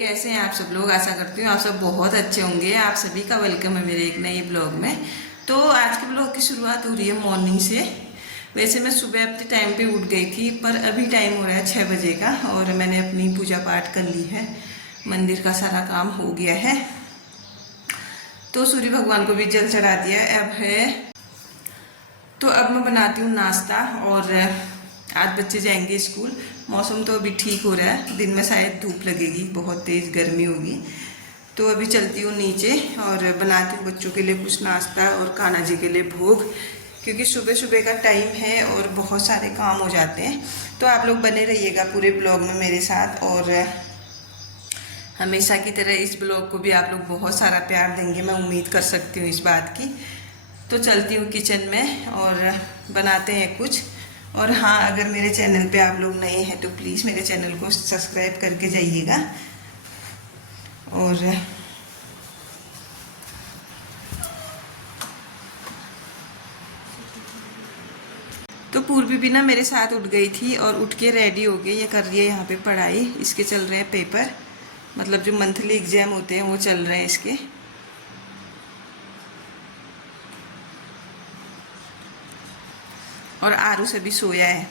कैसे हैं आप सब लोग। आशा करती हूँ आप सब बहुत अच्छे होंगे। आप सभी का वेलकम है मेरे एक नए ब्लॉग में। तो आज के ब्लॉग की शुरुआत हो रही है मॉर्निंग से। वैसे मैं सुबह अपने टाइम पे उठ गई थी, पर अभी टाइम हो रहा है 6 बजे का और मैंने अपनी पूजा पाठ कर ली है। मंदिर का सारा काम हो गया है, तो सूर्य भगवान को भी जल चढ़ा दिया अब है। तो अब मैं बनाती हूँ नाश्ता और आज बच्चे जाएंगे स्कूल। मौसम तो अभी ठीक हो रहा है, दिन में शायद धूप लगेगी, बहुत तेज़ गर्मी होगी। तो अभी चलती हूँ नीचे और बनाती हूँ बच्चों के लिए कुछ नाश्ता और कान्हा जी के लिए भोग, क्योंकि सुबह सुबह का टाइम है और बहुत सारे काम हो जाते हैं। तो आप लोग बने रहिएगा पूरे ब्लॉग में मेरे साथ, और हमेशा की तरह इस ब्लॉग को भी आप लोग बहुत सारा प्यार देंगे, मैं उम्मीद कर सकती हूँ इस बात की। तो चलती हूँ किचन में और बनाते हैं कुछ। और हाँ, अगर मेरे चैनल पे आप लोग नए हैं तो प्लीज़ मेरे चैनल को सब्सक्राइब करके जाइएगा। और तो पूर्वी भी ना मेरे साथ उठ गई थी और उठ के रेडी हो गई। ये कर रही है यहाँ पे पढ़ाई, इसके चल रहे हैं पेपर, मतलब जो मंथली एग्जाम होते हैं वो चल रहे हैं इसके। और आरुष अभी सोया है,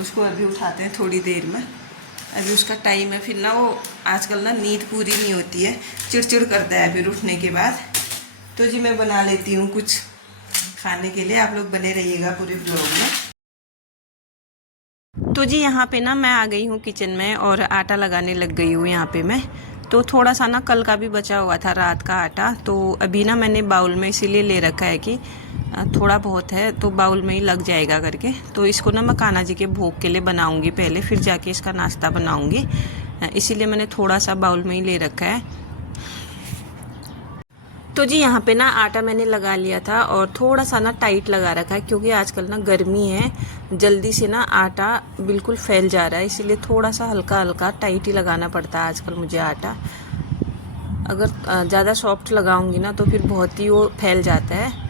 उसको अभी उठाते हैं थोड़ी देर में। अभी उसका टाइम है, फिर ना वो आजकल ना नींद पूरी नहीं होती है, चिड़चिड़ करता है फिर उठने के बाद। तो जी मैं बना लेती हूँ कुछ खाने के लिए, आप लोग बने रहिएगा पूरे ब्लॉग में। तो जी यहाँ पे ना मैं आ गई हूँ किचन में और आटा लगाने लग गई हूँ यहाँ पे मैं। तो थोड़ा सा ना कल का भी बचा हुआ था रात का आटा, तो अभी ना मैंने बाउल में इसीलिए ले रखा है कि थोड़ा बहुत है तो बाउल में ही लग जाएगा करके। तो इसको ना मैं कान्हा जी के भोग के लिए बनाऊंगी पहले, फिर जाके इसका नाश्ता बनाऊंगी, इसीलिए मैंने थोड़ा सा बाउल में ही ले रखा है। तो जी यहाँ पे ना आटा मैंने लगा लिया था और थोड़ा सा ना टाइट लगा रखा है, क्योंकि आजकल ना गर्मी है, जल्दी से ना आटा बिल्कुल फैल जा रहा है, इसीलिए थोड़ा सा हल्का हल्का टाइट ही लगाना पड़ता है आजकल मुझे आटा। अगर ज़्यादा सॉफ्ट लगाऊंगी ना तो फिर बहुत ही वो फैल जाता है।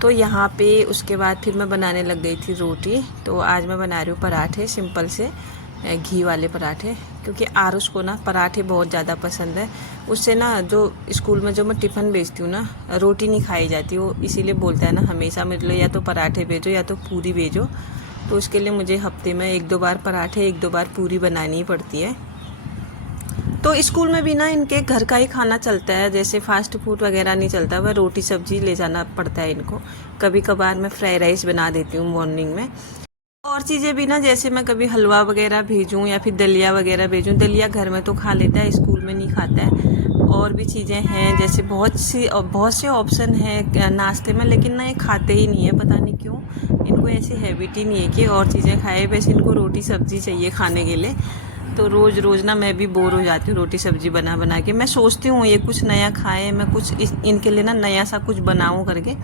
तो यहाँ पे उसके बाद फिर मैं बनाने लग गई थी रोटी। तो आज मैं बना रही हूँ पराठे, सिंपल से घी वाले पराठे, क्योंकि आरुष को ना पराठे बहुत ज़्यादा पसंद है। उससे ना जो स्कूल में जो मैं टिफ़िन भेजती हूँ ना, रोटी नहीं खाई जाती, वो इसीलिए बोलता है ना हमेशा मेरे लिए या तो पराठे भेजो या तो पूरी भेजो। तो उसके लिए मुझे हफ्ते में 1-2 बार पराठे 1-2 बार पूरी बनानी ही पड़ती है। तो स्कूल में भी ना इनके घर का ही खाना चलता है, जैसे फास्ट फूड वगैरह नहीं चलता, वह रोटी सब्जी ले जाना पड़ता है इनको। कभी कभार मैं फ्राइड राइस बना देती हूँ मॉर्निंग में। और चीज़ें भी ना, जैसे मैं कभी हलवा वगैरह भेजूँ या फिर दलिया वगैरह भेजूँ। दलिया घर में तो खा लेता है, स्कूल में नहीं खाता है। और भी चीज़ें हैं, जैसे बहुत से ऑप्शन हैं नाश्ते में, लेकिन ना ये खाते ही नहीं है, पता नहीं क्यों। इनको ऐसी हैबिट ही नहीं है कि और चीज़ें खाए, वैसे इनको रोटी सब्जी चाहिए खाने के लिए। तो रोज़ रोज़ ना मैं भी बोर हो जाती हूँ रोटी सब्जी बना बना के। मैं सोचती हूँ ये कुछ नया खाएं, मैं कुछ इनके लिए ना नया सा कुछ बनाऊँ करके,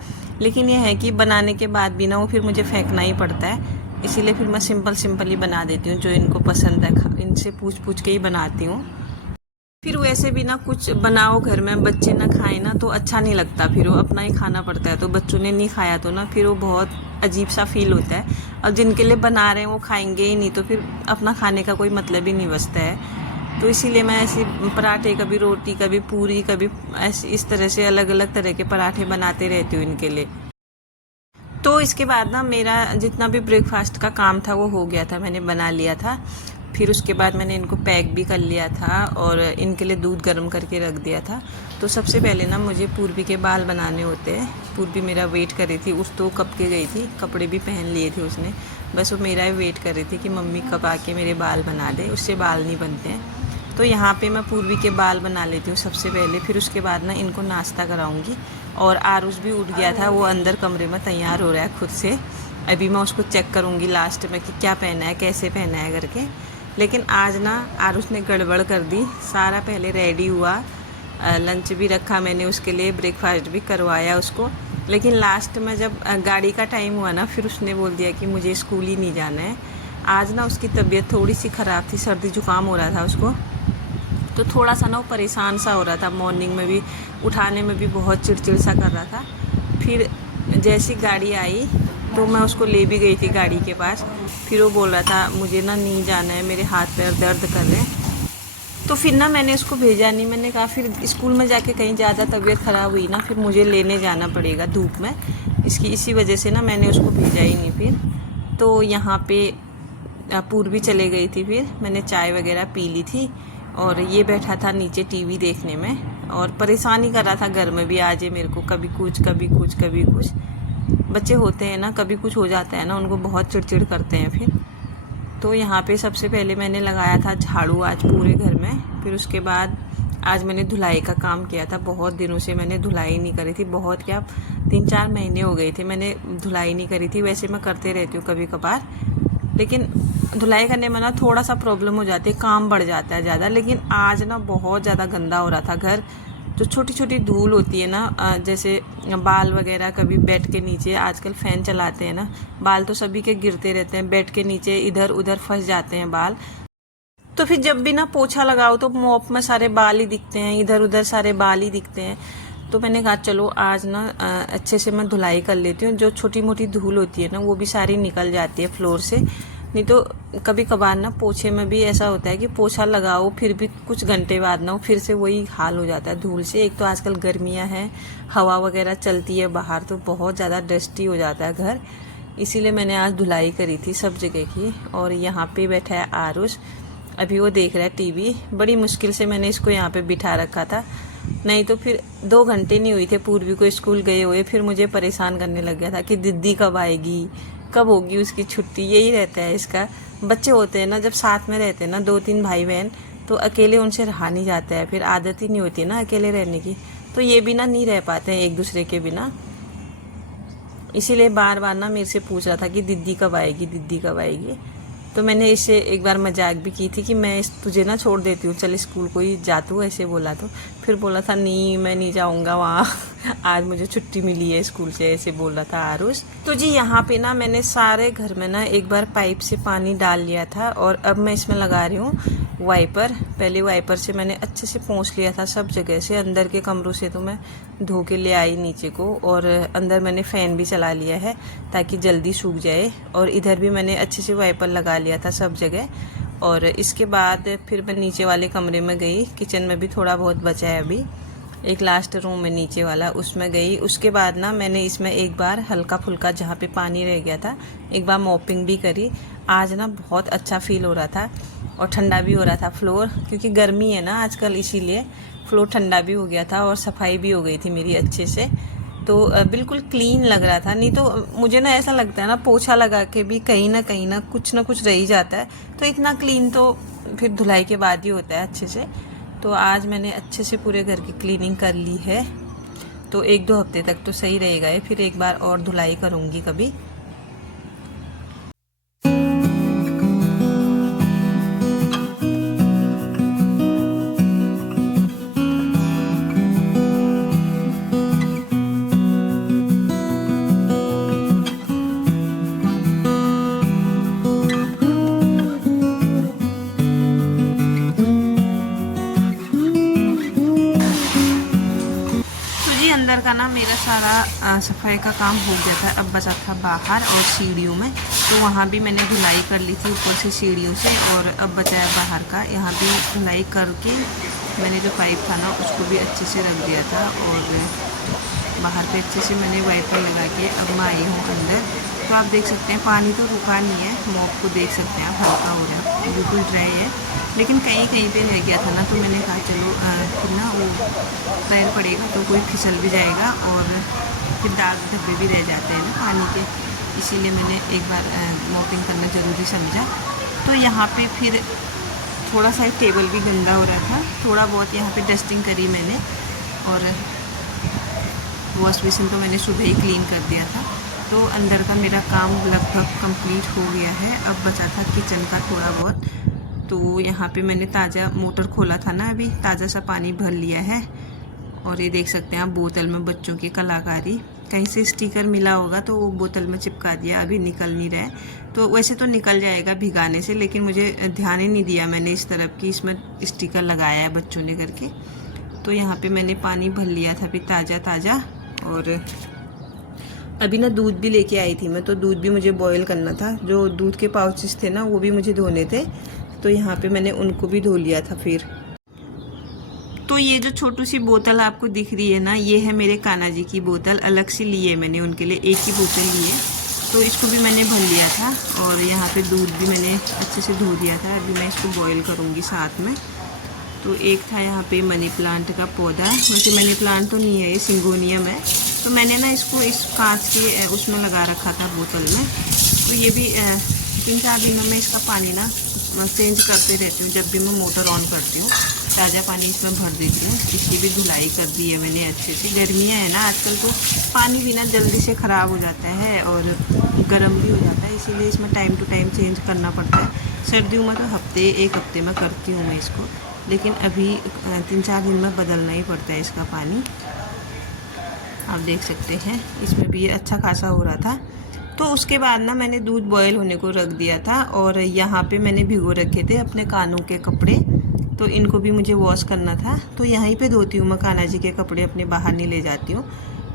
लेकिन ये है कि बनाने के बाद भी ना वो फिर मुझे फेंकना ही पड़ता है। इसीलिए फिर मैं सिंपल ही बना देती हूँ, जो इनको पसंद है इनसे पूछ के ही बनाती हूँ। फिर वैसे भी ना कुछ बनाओ घर में, बच्चे ना खाएं ना तो अच्छा नहीं लगता, फिर वो अपना ही खाना पड़ता है। तो बच्चों ने नहीं खाया तो ना फिर वो बहुत अजीब सा फील होता है। और जिनके लिए बना रहे हैं वो खाएंगे ही नहीं, तो फिर अपना खाने का कोई मतलब ही नहीं बचता है। तो इसीलिए मैं ऐसे पराठे, कभी रोटी, कभी पूरी, कभी ऐसे इस तरह से अलग अलग तरह के पराठे बनाते रहती हूँ इनके लिए। तो इसके बाद ना मेरा जितना भी ब्रेकफास्ट का काम था वो हो गया था, मैंने बना लिया था। फिर उसके बाद मैंने इनको पैक भी कर लिया था और इनके लिए दूध गर्म करके रख दिया था। तो सबसे पहले ना मुझे पूर्वी के बाल बनाने होते हैं। पूर्वी मेरा वेट कर रही थी, उस तो कब के गई थी, कपड़े भी पहन लिए थे उसने, बस वो मेरा ही वेट कर रही थी कि मम्मी कब आके मेरे बाल बना दे, उससे बाल नहीं बनते हैं। तो यहाँ पे मैं पूर्वी के बाल बना लेती हूँ सबसे पहले, फिर उसके बाद ना इनको नाश्ता कराऊँगी। और आरुष भी उठ गया था, वो अंदर कमरे में तैयार हो रहा है खुद से। अभी मैं उसको चेक करूँगी लास्ट में कि क्या पहना है, कैसे पहना है करके। लेकिन आज ना आरुष ने गड़बड़ कर दी, सारा पहले रेडी हुआ, लंच भी रखा मैंने उसके लिए, ब्रेकफास्ट भी करवाया उसको। लेकिन लास्ट में जब गाड़ी का टाइम हुआ ना, फिर उसने बोल दिया कि मुझे स्कूल ही नहीं जाना है। आज ना उसकी तबीयत थोड़ी सी ख़राब थी, सर्दी जुकाम हो रहा था उसको, तो थोड़ा सा ना वो परेशान सा हो रहा था। मॉर्निंग में भी उठाने में भी बहुत चिड़चिड़ सा कर रहा था। फिर जैसी गाड़ी आई तो मैं उसको ले भी गई थी गाड़ी के पास। फिर वो बोल रहा था मुझे ना नहीं जाना है, मेरे हाथ पैर दर्द कर रहे हैं। तो फिर ना मैंने उसको भेजा नहीं। मैंने कहा फिर स्कूल में जाके कहीं ज़्यादा तबीयत ख़राब हुई ना, फिर मुझे लेने जाना पड़ेगा धूप में, इसी वजह से ना मैंने उसको भेजा ही नहीं। फिर तो यहाँ पे पूर्वी चले गई थी, फिर मैंने चाय वगैरह पी ली थी और ये बैठा था नीचे टीवी देखने में और परेशान ही कर रहा था घर में भी। आज मेरे को कभी कुछ कभी कुछ कभी कुछ, बच्चे होते हैं ना, कभी कुछ हो जाता है ना, उनको बहुत चिड़चिड़ करते हैं फिर। तो यहाँ पे सबसे पहले मैंने लगाया था झाड़ू आज पूरे घर में। फिर उसके बाद आज मैंने धुलाई का काम किया था। बहुत दिनों से मैंने धुलाई नहीं करी थी, बहुत क्या 3-4 महीने हो गए थे मैंने धुलाई नहीं करी थी। वैसे मैं करते रहती हूँ कभी कभार, लेकिन धुलाई करने में ना थोड़ा सा प्रॉब्लम हो जाती है, काम बढ़ जाता है ज़्यादा। लेकिन आज ना बहुत ज़्यादा गंदा हो रहा था घर। जो छोटी छोटी धूल होती है ना, जैसे बाल वगैरह, कभी बेड के नीचे, आजकल फ़ैन चलाते हैं ना, बाल तो सभी के गिरते रहते हैं, बेड के नीचे इधर उधर फंस जाते हैं बाल। तो फिर जब भी ना पोछा लगाओ तो मॉप में सारे बाल ही दिखते हैं, इधर उधर सारे बाल ही दिखते हैं। तो मैंने कहा चलो आज ना अच्छे से मैं धुलाई कर लेती हूँ। जो छोटी मोटी धूल होती है ना वो भी सारी निकल जाती है फ्लोर से। नहीं तो कभी कभार ना पोछे में भी ऐसा होता है कि पोछा लगाओ फिर भी कुछ घंटे बाद ना फिर से वही हाल हो जाता है धूल से। एक तो आजकल गर्मियाँ हैं, हवा वगैरह चलती है बाहर, तो बहुत ज़्यादा डस्टी हो जाता है घर। इसीलिए मैंने आज धुलाई करी थी सब जगह की। और यहाँ पे बैठा है आरुष, अभी वो देख रहा है टीवी। बड़ी मुश्किल से मैंने इसको यहाँ पे बिठा रखा था, नहीं तो फिर 2 घंटे नहीं हुए थे पूर्वी को स्कूल गए हुए, फिर मुझे परेशान करने लग गया था कि दीदी कब आएगी, कब होगी उसकी छुट्टी। यही रहता है इसका। बच्चे होते हैं ना, जब साथ में रहते हैं ना 2-3 भाई बहन, तो अकेले उनसे रहा नहीं जाता है, फिर आदत ही नहीं होती ना अकेले रहने की। तो ये भी ना नहीं रह पाते हैं एक दूसरे के बिना। इसीलिए बार बार ना मेरे से पूछ रहा था कि दीदी कब आएगी, दीदी कब आएगी। तो मैंने इससे एक बार मजाक भी की थी कि मैं तुझे ना छोड़ देती हूँ, चल स्कूल को ही जा तू, ऐसे बोला। तो फिर बोला था नहीं मैं नहीं जाऊँगा वहाँ, आज मुझे छुट्टी मिली है स्कूल से, ऐसे बोल रहा था आरुष। तो जी यहाँ पे ना मैंने सारे घर में ना एक बार पाइप से पानी डाल लिया था और अब मैं इसमें लगा रही हूँ वाइपर। पहले वाइपर से मैंने अच्छे से पोंछ लिया था सब जगह से, अंदर के कमरों से तो मैं धो के ले आई नीचे को, और अंदर मैंने फ़ैन भी चला लिया है ताकि जल्दी सूख जाए। और इधर भी मैंने अच्छे से वाइपर लगा लिया था सब जगह। और इसके बाद फिर मैं नीचे वाले कमरे में गई, किचन में भी थोड़ा बहुत बचा है अभी, एक लास्ट रूम है नीचे वाला, उसमें गई। उसके बाद ना मैंने इसमें एक बार हल्का फुल्का जहाँ पे पानी रह गया था एक बार मॉपिंग भी करी। आज ना बहुत अच्छा फील हो रहा था और ठंडा भी हो रहा था फ्लोर, क्योंकि गर्मी है ना आजकल, इसीलिए फ्लोर ठंडा भी हो गया था और सफाई भी हो गई थी मेरी अच्छे से। तो बिल्कुल क्लीन लग रहा था। नहीं तो मुझे ना ऐसा लगता है ना पोछा लगा के भी कहीं ना कुछ रह ही जाता है, तो इतना क्लीन तो फिर धुलाई के बाद ही होता है अच्छे से। तो आज मैंने अच्छे से पूरे घर की क्लीनिंग कर ली है, तो 1-2 हफ्ते तक तो सही रहेगा ये। फिर एक बार और धुलाई करूँगी कभी। अंदर का ना मेरा सारा सफाई का काम हो गया था, अब बचा था बाहर और सीढ़ियों में। तो वहाँ भी मैंने धुलाई कर ली थी ऊपर से सीढ़ियों से, और अब बचा है बाहर का। यहाँ भी धुलाई करके मैंने जो पाइप था ना उसको भी अच्छे से रख दिया था, और बाहर पे अच्छे से मैंने वाइपर लगा के अब मैं आई हूँ अंदर। तो आप देख सकते हैं पानी तो रुका नहीं है, मॉप को देख सकते हैं आप, हल्का हो रहा है, बिल्कुल ड्राई है। लेकिन कहीं कहीं पे रह गया था ना, तो मैंने कहा चलो फिर ना वो पैर पड़ेगा तो कोई फिसल भी जाएगा, और फिर दाग धब्बे भी रह जाते हैं ना पानी के, इसीलिए मैंने एक बार मॉपिंग करना ज़रूरी समझा। तो यहाँ पे फिर थोड़ा सा टेबल भी गंदा हो रहा था, थोड़ा बहुत यहाँ पे डस्टिंग करी मैंने, और वॉश बेसिन तो मैंने सुबह ही क्लीन कर दिया था। तो अंदर का मेरा काम लगभग कंप्लीट हो गया है, अब बचा था किचन का थोड़ा बहुत। तो यहाँ पे मैंने ताज़ा मोटर खोला था ना, अभी ताज़ा सा पानी भर लिया है। और ये देख सकते हैं आप बोतल में बच्चों की कलाकारी, कहीं से स्टिकर मिला होगा तो वो बोतल में चिपका दिया, अभी निकल नहीं रहा है। तो वैसे तो निकल जाएगा भिगाने से, लेकिन मुझे ध्यान ही नहीं दिया मैंने इस तरफ कि इसमें स्टिकर लगाया है बच्चों ने करके। तो यहाँ पे मैंने पानी भर लिया था अभी ताज़ा। और अभी ना दूध भी लेके आई थी मैं, तो दूध भी मुझे बॉईल करना था। जो दूध के पाउचेस थे ना वो भी मुझे धोने थे, तो यहाँ पे मैंने उनको भी धो लिया था फिर। तो ये जो छोटी सी बोतल आपको दिख रही है ना, ये है मेरे कान्हा जी की बोतल, अलग से ली है मैंने उनके लिए, एक ही बोतल ली है। तो इसको भी मैंने भर लिया था और यहाँ पे दूध भी मैंने अच्छे से धो दिया था। अभी मैं इसको बॉईल करूँगी साथ में। तो एक था यहाँ पे मनी प्लांट का पौधा, वैसे मनी प्लांट तो नहीं है, ये सिंगोनियम है। तो मैंने ना इसको इस कांच के उसमें लगा रखा था बोतल में। तो ये भी 3-4 दिनों में इसका पानी ना चेंज करते रहती हूँ। जब भी मैं मोटर ऑन करती हूँ ताज़ा पानी इसमें भर देती हूँ। इसकी भी धुलाई कर दी है मैंने अच्छे से। गर्मियाँ है ना आजकल, तो पानी भी ना जल्दी से ख़राब हो जाता है और गर्म भी हो जाता है, इसीलिए इसमें टाइम टू टाइम चेंज करना पड़ता है। सर्दियों में तो एक हफ्ते में करती हूँ मैं इसको, लेकिन अभी 3-4 दिन में बदलना ही पड़ता है इसका पानी। आप देख सकते हैं इसमें भी ये अच्छा खासा हो रहा था। तो उसके बाद ना मैंने दूध बॉयल होने को रख दिया था और यहाँ पे मैंने भिगो रखे थे अपने कानों के कपड़े, तो इनको भी मुझे वॉश करना था। तो यहीं पे धोती हूँ मैं कान्हा जी के कपड़े, अपने बाहर नहीं ले जाती हूँ।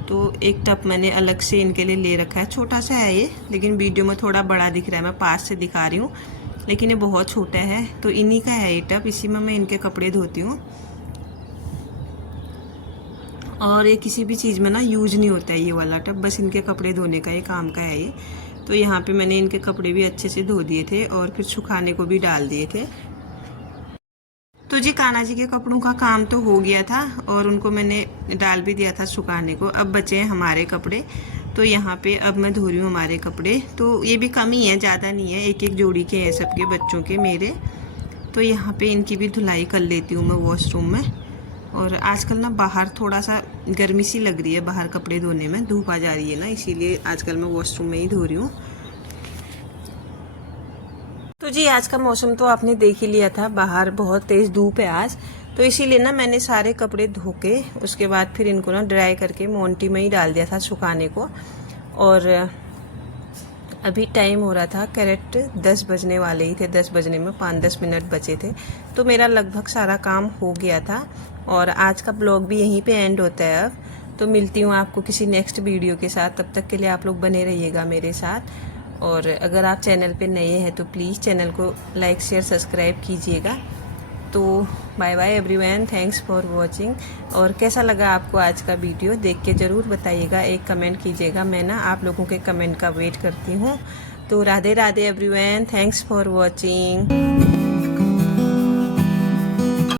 तो एक टब मैंने अलग से इनके लिए ले रखा है, छोटा सा है ये, लेकिन वीडियो में थोड़ा बड़ा दिख रहा है, मैं पास से दिखा रही हूँ, लेकिन ये बहुत छोटा है। तो इन्हीं का है ये टब, इसी में मैं इनके कपड़े धोती हूँ। और ये किसी भी चीज़ में ना यूज नहीं होता है ये वाला टब, बस इनके कपड़े धोने का ये काम का है ये। तो यहाँ पे मैंने इनके कपड़े भी अच्छे से धो दिए थे और फिर सुखाने को भी डाल दिए थे। तो जी कान्हा जी के कपड़ों का काम तो हो गया था और उनको मैंने डाल भी दिया था सुखाने को। अब बचे हैं हमारे कपड़े, तो यहाँ पे अब मैं धो रही हूँ हमारे कपड़े। तो ये भी कम ही है, ज़्यादा नहीं है, एक जोड़ी के हैं सबके बच्चों के मेरे। तो यहाँ पे इनकी भी धुलाई कर लेती हूँ मैं वॉशरूम में। और आजकल ना बाहर थोड़ा सा गर्मी सी लग रही है, बाहर कपड़े धोने में धूप आ जा रही है ना, इसीलिए आजकल मैं वॉशरूम में ही धो रही हूँ। तो जी आज का मौसम तो आपने देख ही लिया था, बाहर बहुत तेज़ धूप है आज, तो इसीलिए ना मैंने सारे कपड़े धो के उसके बाद फिर इनको ना ड्राई करके मोंटी में ही डाल दिया था सुखाने को। और अभी टाइम हो रहा था करेक्ट 10 बजने वाले ही थे, 10 बजने में 5-10 मिनट बचे थे। तो मेरा लगभग सारा काम हो गया था और आज का ब्लॉग भी यहीं पे एंड होता है अब। तो मिलती हूँ आपको किसी नेक्स्ट वीडियो के साथ, तब तक के लिए आप लोग बने रहिएगा मेरे साथ। और अगर आप चैनल पे नए हैं तो प्लीज़ चैनल को लाइक शेयर सब्सक्राइब कीजिएगा। तो bye bye everyone, thanks for watching. और कैसा लगा आपको आज का वीडियो, देख के ज़रूर बताइएगा, एक कमेंट कीजिएगा, मैं ना आप लोगों के कमेंट का वेट करती हूँ। तो Radhe Radhe everyone, thanks for watching.